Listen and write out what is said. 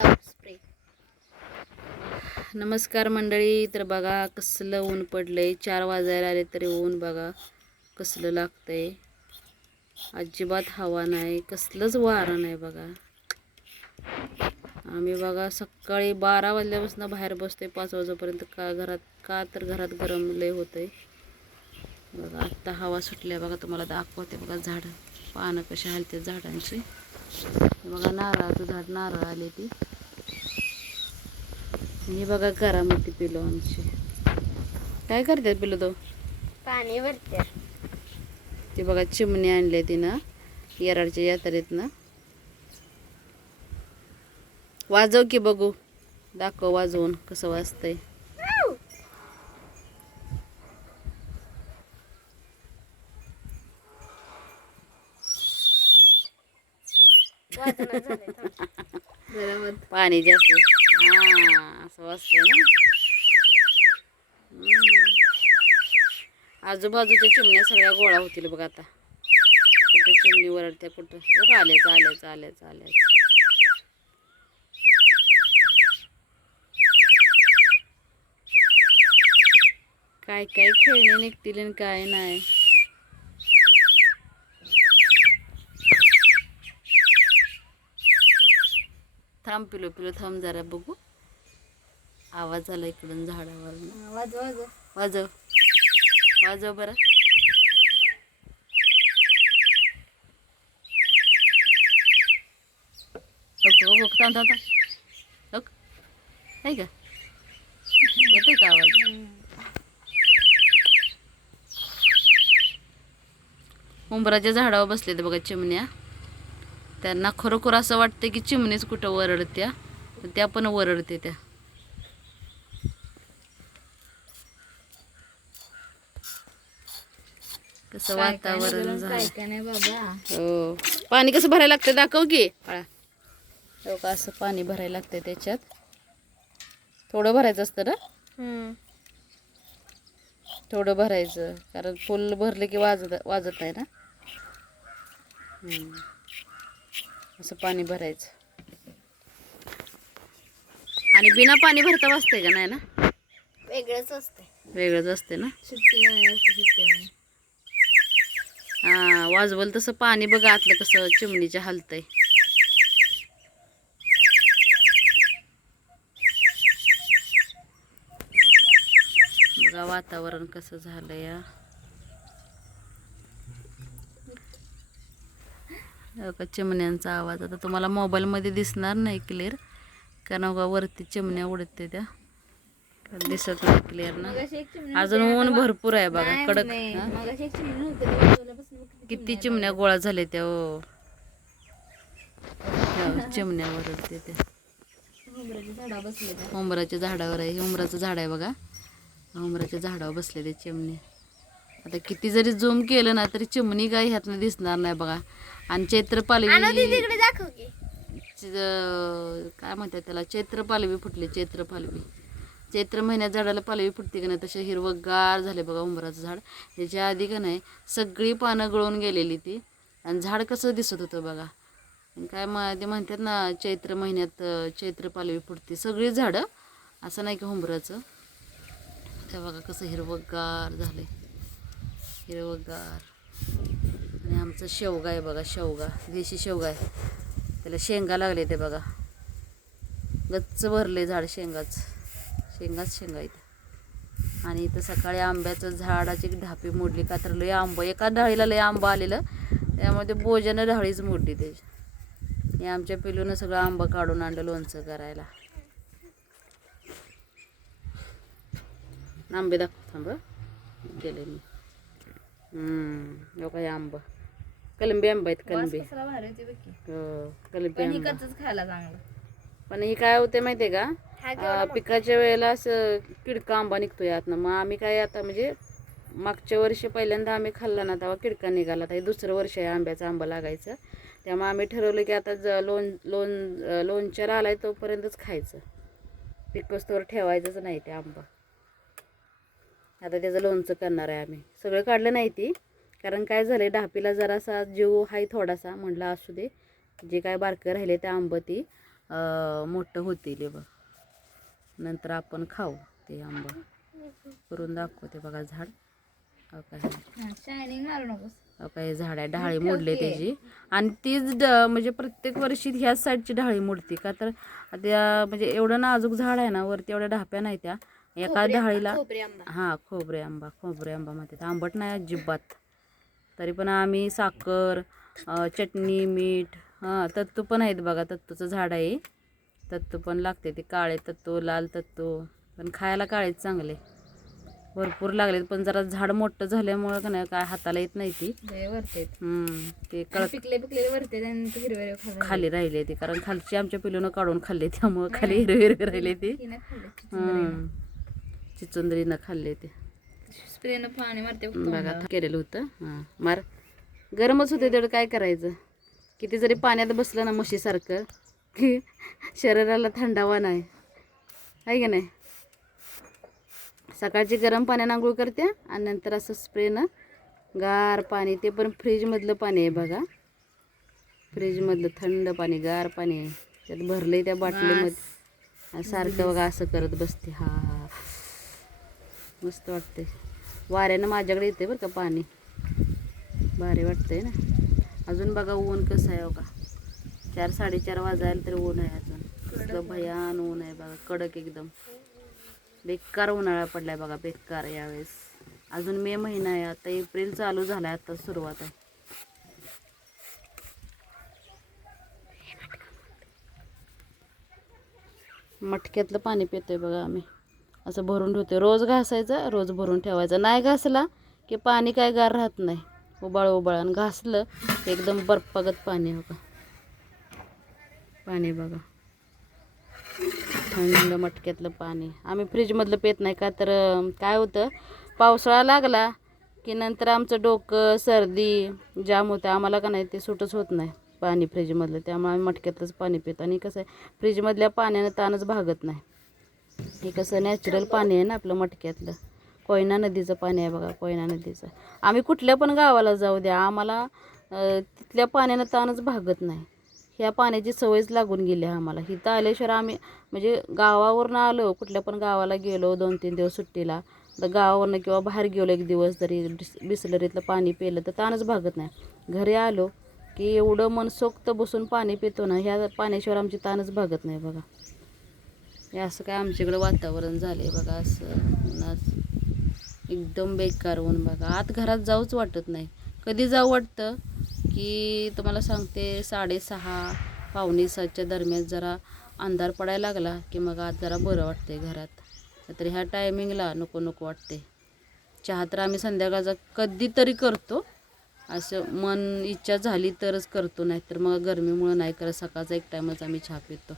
Spray. नमस्कार मंडळी. तर बघा कसलं ऊन पडलंय, 4 वाजायला आले तरी ऊन बघा कसलं लागतंय. अजिबात हवा नाही, कसलंच वारं नाही बघा. आम्ही बघा सकाळी 12 वाजल्यापासून बाहेर बसतोय 5 वाजेपर्यंत. तर घरात गरम लय होतंय बघा. आत्ता हवा सुटल्या बघा, तुम्हाला दाखवते बघा. झाडं पानं कशी हलते झाडांची बघा. नारळाचं झाड, नारळ आले ती. हे बघा घरामध्ये पिलो आमची काय करतात. पिलो तो पाणी भरते. ते बघा चिमणी आणले तिनं येराडच्या यात्रेतनं. वाजव की बघू, दाखव वाजवून कसं वाजतंय. पाणी जास्त असं वाजतंय ना. आजूबाजूच्या चिमण्या सगळ्या गोळा होतील बघा. आता कुठं चिमणी वरडत्या, कुठं बघा आल्याच आल्याच आल्याच आल्याच. काय काय खेळणे निघतील आणि काय नाही. थांब पिलो पिलो थांब जरा बघू. आवाज आला इकडून झाडावर. वाजव वाजव वाजव वाजव बरं. थांब थांब थांब. आहे का, येते का आवाज. उंबराच्या झाडावर बसले ते बघा चिमण्या. त्यांना खरोखर असं वाटतं की चिमणीच कुठं वरडत्या, त्या पण वरडते त्या. कसं वातावरण झालं. हो, पाणी कसं भरायला लागतं दाखव की. हो का, असं पाणी भरायला लागतं त्याच्यात. थोडं भरायचं असतं ना. थोडं भरायचं, कारण फुल भरले की वाजत आहे ना. असं पाणी भरायचं. आणि बिना पाणी भरता वाजतंय का नाही ना. वेगळंच असते. वेगळंच असते ना. सुट्टी हा, वाजवल तसं पाणी बघा आतलं कसं चिमणीच्या हलतंय. बघा वातावरण कसं झालं या. चिमण्यांचा आवाज आता तुम्हाला मोबाईलमध्ये दिसणार नाही क्लिअर, कारण बघा वरती चिमण्या उडते त्या, दिसत नाही क्लिअर ना. अजून ऊन भरपूर आहे बघा, कडक. किती चिमण्या गोळा झाले त्या. हो, चिमण्या वरडते त्या. उंबराच्या झाडावर आहे. उंबराचं झाड आहे बघा. उंबराच्या झाडावर बसलेले चिमणी. आता किती जरी झूम केलं ना तरी चिमणी काही ह्यातनं दिसणार नाही बघा. आणि चैत्रपालवी काय म्हणतात त्याला, चैत्रपालवी फुटली. चैत्रपालवी, चैत्र महिन्यात झाडाला पालवी फुटते का नाही, तसे हिरवगार झाले बघा उंबराचं झाड. त्याच्या आधी का नाही सगळी पानं गळून गेलेली ती, आणि झाड कसं दिसत होतं बघा. काय ते म्हणतात ना, चैत्र महिन्यात चैत्रपालवी फुटते सगळी झाडं, असं नाही की उंबराचं. त्या बघा कसं हिरवगार झालंय, हिरवगार. आणि आमचं शेवगा आहे बघा, शेवगा, देशी शेवगा आहे. त्याला शेंगा लागले ते बघा, गच्च भरले झाड शेंगाच शेंगा इथं. आणि इथं सकाळी आंब्याचं झाडाची ढापी मोडली, का तर लय आंबा, एका ढाळीला लय आंबा आलेलं, त्यामुळे ते बोजानं ढाळीच मोडली त्याची. हे आमच्या पिलूनं सगळं आंबा काढून आणलं लोणचं करायला. आंबे दाखव थांब गेले मी. हे आंबा कलंबी आंबा आहेत. कलंबी, हो कलंबी आंबा. खायला चांगलं. पण हे काय होते माहिती आहे का, पिकाच्या वेळेला असं किडका आंबा निघतो यातनं. मग आम्ही काय आता म्हणजे मागच्या वर्षी पहिल्यांदा आम्ही खाल्ला ना तेव्हा किडका निघाला. तर हे दुसरं वर्ष आहे आंब्याचा आंबा लागायचं. त्यामुळे आम्ही ठरवलं की आता लोणच्याला आलाय तोपर्यंतच खायचं, पिकस्तोवर ठेवायचंच नाही ते आंबा. आता त्याचं लोणचं करणार आहे आम्ही. सगळं काढलं नाही ती, कारण काय झालं ढापीला जरासा जीव हाय थोडासा, म्हटलं असू दे जे काय बारकं राहिले ते आंबं ती मोठं होतील हे बघ. नंतर आपण खाऊ ते आंबा. करून दाखवते बघा झाड. अहो काय शायनिंग मारू नकोस. अहो काय झाड आहे, डाळी मोडले त्याची. आणि तीच म्हणजे प्रत्येक वर्षी ह्याच साईडची डाळी मोडती का तर त्या म्हणजे एवढं नाजूक झाड आहे ना, वरती एवढ्या ढाप्या नाही त्या. एका डाळीला हां खोबरे आंबा म्हणतात. आंबट नाही अजिबात. तरी पण आम्ही साखर, चटणी, मीठ, तत्तू पण आहेत बघा. तत्तूचं झाड आहे. तत्तू पण लागते. ते काळे तत्तू, लाल तत्तू. पण खायला काळेच चांगले भरपूर लागलेत. पण जरा झाड मोठं झाल्यामुळं का नाही काय हाताला येत नाही ती. वरते ते पिकले वरते आणि हिरवे खाली राहिले ते. कारण खालची आमच्या पिलूनं काढून खाल्ले त्यामुळं खाली हिरवे राहिले ते. चिचुंदरीनं खाल्ले ते. स्प्रेनं पाणी मारते बघा केलेलं होतं. मार गरमच होते तेवढं काय करायचं. किती जरी पाण्यात बसलं ना म्हशीसारखं की शरीराला थंडावा नाही आहे का नाही. सकाळची गरम पाण्यानं आंघोळ करते आणि नंतर असं स्प्रेनं गार पाणी. ते पण फ्रीजमधलं पाणी आहे बघा. फ्रीजमधलं थंड पाणी, गार पाणी आहे. त्यात भरलं त्या बाटलीमध्ये. सारखं बघा असं करत बसते. मस्त वाटते. वाऱ्यानं माझ्याकडे येते बरं का पाणी. भारी वाटतंय ना. अजून बघा ऊन कसं आहे बघा. 4-4:30 वाजायला तरी ऊन आहे अजून. कसलं भयान ऊन आहे बघा. कडक एकदम बेकार उन्हाळा पडलाय बघा. बेकार यावेळेस. अजून मे महिना आहे. आता एप्रिल चालू झालाय. आता सुरुवात आहे. मटक्यातलं पाणी पितोय बघा आम्ही. असं भरून ठेवते. रोज घासायचं, रोज भरून ठेवायचं. नाही घासला की पाणी काय गार राहत नाही. उबाळ आणि घासलं एकदम बर्फागत पाणी हो का. पाणी बघा थंड मटक्यातलं पाणी. आम्ही फ्रीजमधलं पित नाही का तर काय होतं पावसाळा लागला की नंतर आमचं डोकं सर्दी जाम होतं. आम्हाला का नाही ते सूटच होत नाही पाणी फ्रीजमधलं. त्यामुळे आम्ही मटक्यातलंच पाणी पितो. आणि कसं आहे फ्रीजमधल्या पाण्यानं ताणच भागत नाही. हे कसं नॅचरल पाणी आहे ना आपलं मटक्यातलं. कोयना नदीचं पाणी आहे बघा. कोयना नदीचं. आम्ही कुठल्या पण गावाला जाऊ द्या आम्हाला तिथल्या पाण्यानं ताणच भागत नाही. ह्या पाण्याची सवयच लागून गेली आहे आम्हाला. इथं आल्याशिवाय आम्ही म्हणजे गावावरून आलो कुठल्या पण गावाला गेलो 2-3 दिवस सुट्टीला तर गावावरनं किंवा बाहेर गेलो 1 दिवस जरी बिसलरीतलं पाणी पिलं तर ताणच भागत नाही. घरी आलो की एवढं मनसोक्त बसून पाणी पितो ना. ह्या पाण्याशिवाय आमची ताणच भागत नाही बघा. हे असं काय आमच्याकडं वातावरण झालं आहे बघा. असं एकदम बेकार ऊन बघा. आत घरात जाऊच वाटत नाही. कधी जाऊ वाटतं की तुम्हाला सांगते 6:30 पावणे 7च्या दरम्यान जरा अंधार पडायला लागला की मग आज जरा बरं वाटते घरात. तर ह्या टायमिंगला नको वाटते. चहा तर आम्ही संध्याकाळचा कधीतरी करतो. असं इच्छा झाली तरच करतो. नाहीतर मग गरमीमुळं नाही करत. सकाळचा एक टाईमच आम्ही चहा पितो.